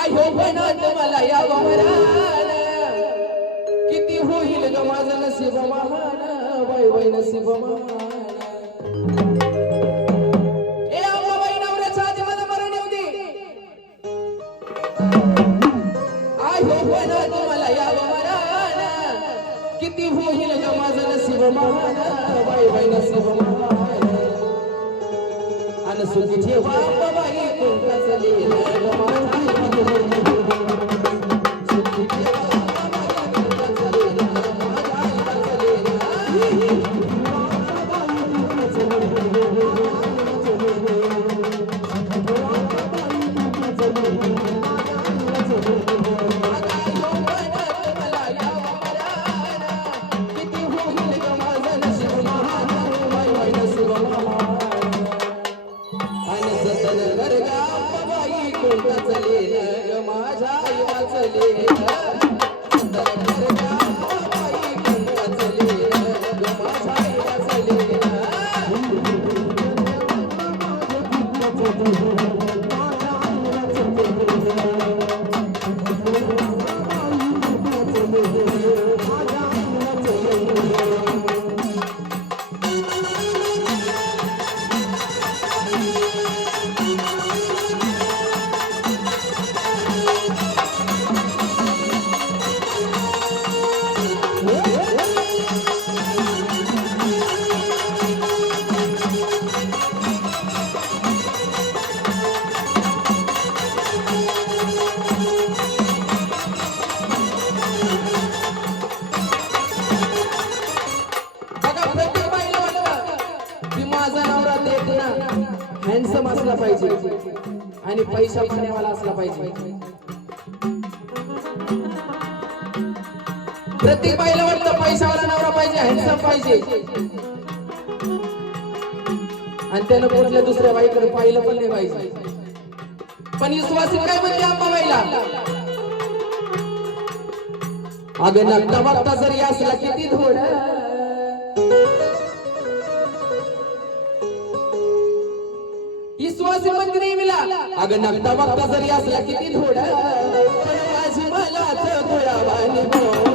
आयो बनत मला या वमरान किती होईल ग माझं नसीब महान वय वय नसीब महान. ए मरण किती होईल ग माझं नसीब महान वय वय नसीब महान. आणि सुखी ठेवा असला पाहिजे. आणि पैसा पाण्यावाला असला पाहिजे. प्रत्येक बाईला वाटतं पैशावाला नवरा पाहिजे हॅन्डसम पाहिजे. आणि त्यानं कुठल्या दुसऱ्या बाईकडे पाहिलं पण नाही पाहिजे. पण विश्वासी काय म्हणते आम्हा बाईला? अगं नकटा बघता जरी असला अगं नकटा बघता जरी असला किती धोड पण माझी मलाच गोळावानी गोड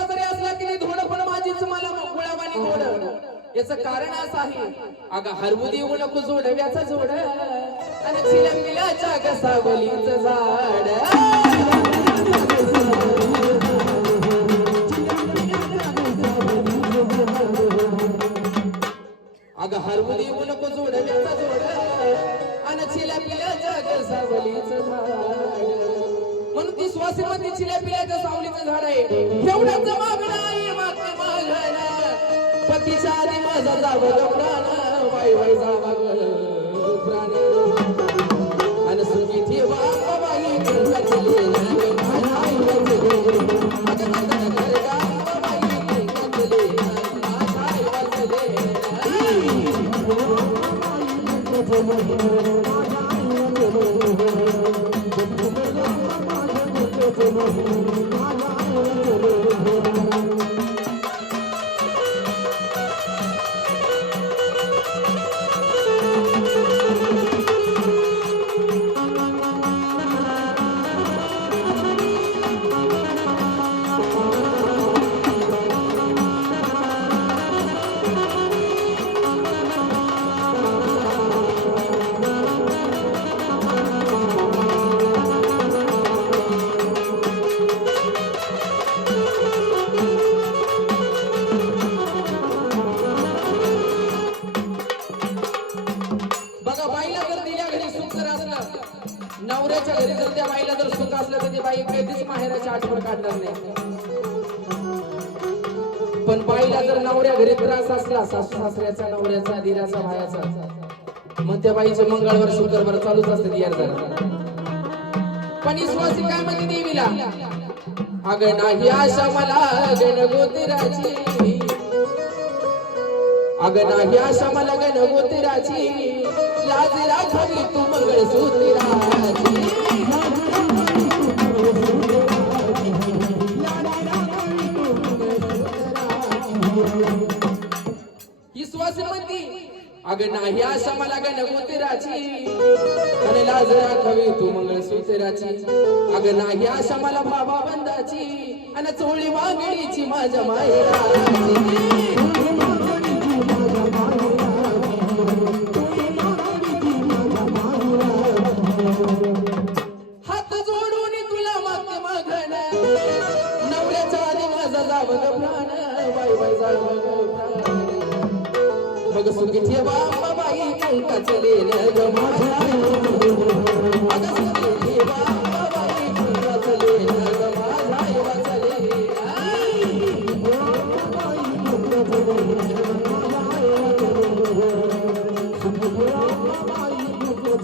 जरी असला की नाही माझीच मला याच कारण असं आहे अगं हरवू देऊ नको जोडव्याचा जोड आणि चिलंबिलाच्या कसावलीच झाड अगं हरवू देऊ नको जोडव्याचा जोड. आणि चिल्या चिलंबिलाच्या कसावलीच झाड. म्हणून ती श्वासीमध्ये चिल्या पिल्याच्या सावलीचं झाड आहे. एवढंच मागणं आहे मागणं मागणं पतीच्या आधी माझा जावं ग प्राण वाई वाई जावा Thank you. कधीच माहेराची काढणार नाही. पण बाईला जर नवऱ्या घरी त्रास असला सासू सासऱ्याचा नवऱ्याचा दिराचा भायाचा मग त्या बाईचे मंगळवार शुक्रवार चालूच असते यार पण विश्वासी काय म्हणते देवीला? अगं नाही आशा मला गणगोतीराची अगं नाही आशा मला गणगोतीराची लाज राखावी तू मंगळसूत्राची. अगं नाही आशा मला गणगोतिराची आणि लाज राखावी तू मंगळसूत्राची अगं नाही आशा मला बाबा बंदाची. आणि चोळी वांगडीची माझ्या माहेराची हात जोडून तुला मागते मागण नवऱ्याच्या आधी माझा जावं ग प्राण. बाई बाई जाव प्राण. मग सुखी ठेवा अंबाबाई कुंकाचं लेणं ग माझ्या अगं सुखी ठेवा अंबाबाई कुंकाचं लेणं ग माझ्या आईवाचं लेणं.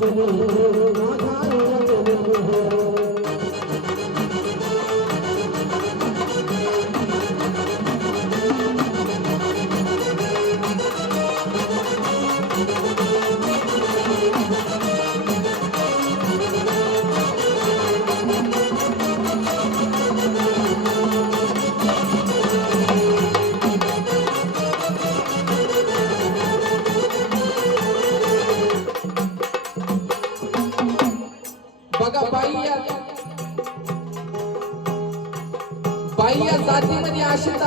बघा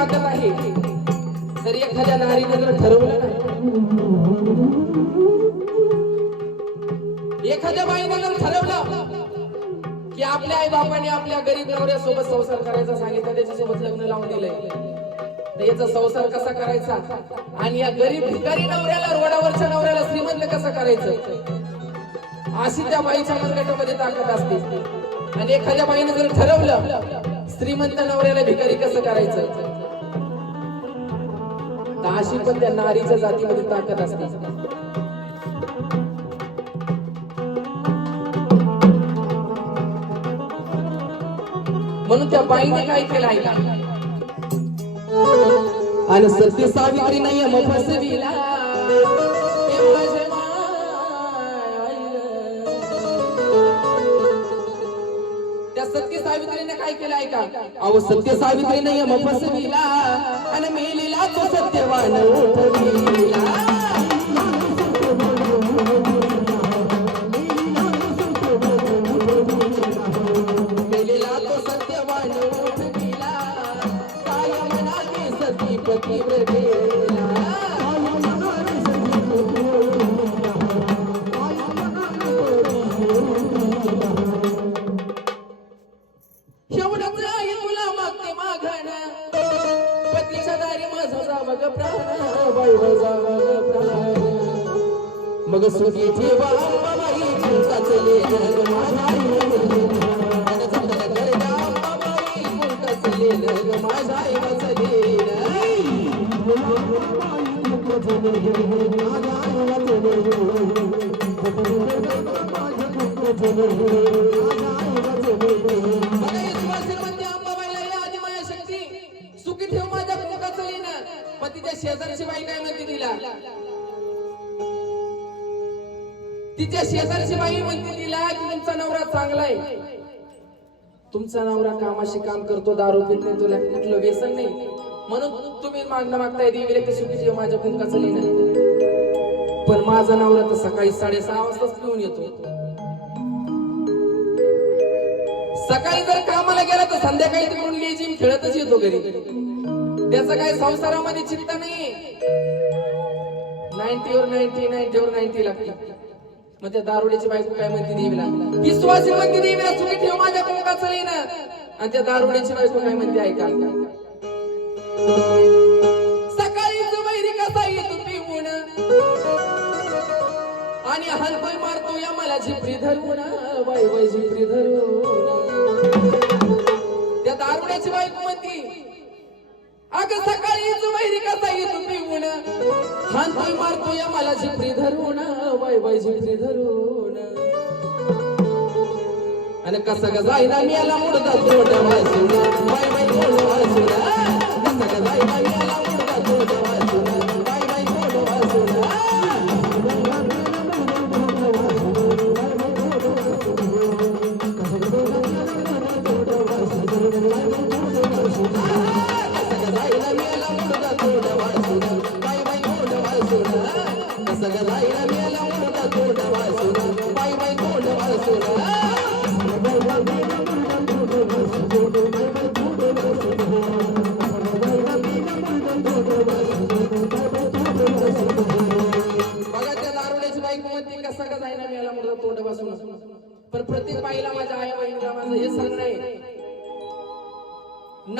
ताकद आहे. जर एखाद्या नारीने जर ठरवलं ना एखाद्या बाईने जर ठरवलं की आपल्या आई बापाने आपल्या गरीब नवऱ्यासोबत संसार करायचा सांगितलं त्याच्यासोबत लग्न लावून दिलंय. याचा संसार कसा करायचा? आणि या गरीब भिकारी नवऱ्याला रोडावरच्या नवऱ्याला श्रीमंत कसं करायचं? अशी त्या बाईच्या मनगटामध्ये ताकद असते. आणि एखाद्या बाईने जर ठरवलं श्रीमंत नवऱ्याला भिकारी कसं करायचं? तर अशी पण त्या नारीच्या जातीमध्ये ताकद असते. म्हणून त्या बाईने काय केलं आहे आणि सत्य सावित्री नाही मग फसविला सत्य सावित्रीने काय केलं आहे का? अहो सत्य सावित्रीने नाही फसविला आणि मेलीला तो सत्यवान उठविला. सुखी ठेव माझ्या कुंकाचं लेणं पण तिच्या शेजारची बाई काय म्हणते तिला तिच्या शेजारची बाई म्हणते तिला की तुमचा नवरा चांगला आहे. तुमचा नवरा कामाशी काम करतो दारू पित नाही तुला कुठलं व्यसन नाही. म्हणून तुम्ही मागणं मागताय देवीला की सुखी माझ्या कुंकाचं लिहिणं? पण माझा नवरा तर सकाळी साडेसहा वाजताच पिऊन येतो. सकाळी जर कामाला गेला तर संध्याकाळी तिकडून लेजिम खेळतच येतो घरी. त्याचं काय संसारामध्ये चिंता नाही. नाईन्टीवर नाईन्टी नाईन्टीवर नाईन्टी लागते. मग त्या दारुड्याची बायको काय म्हणते देवीला? विश्वासी म्हणते देवीला चुकी ठेव माझ्या कुंकाचं लेणं आणि त्या दारुड्याची बायको काय म्हणते ऐका. सकाळी वैरी कसा येतो पिऊन? आणि हलबल मारतो या मला झिपरी धरून बाई बाई झिपरी धरून त्या दारुड्याची बायको म्हणती अगं सकाळी वैरी कसा येतो पिऊन? हानतोय मारतो या मला झिपरी धरून बाई बाई झिपरी धरून. आणि कसं ग जाईना मी याला मुडदा तोंड वाजून बाई बाई तोंड वाजून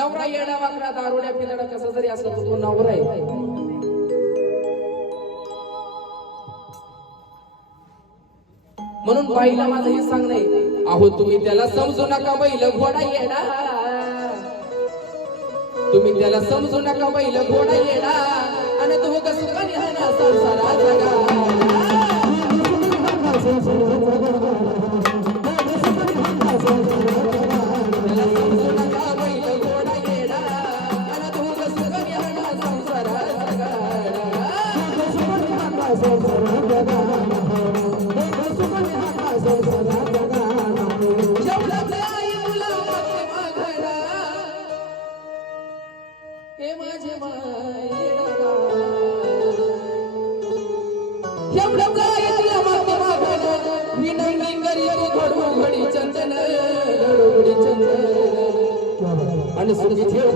नवरा येडा वाकडा दारुड्या पिदडा कसा जरी असला तर तो नवरा आहे. म्हणून बाईला माझं हे सांगणं आहे अहो तुम्ही त्याला समजू नका बैल घोडा येडा. तुम्ही त्याला समजू नका बैल घोडा येडा. आणि तू कसं सुखाने हाना संसारा जगा. एवढं जाय तुला चंदन घडू चंदन आणि सुखी ठेव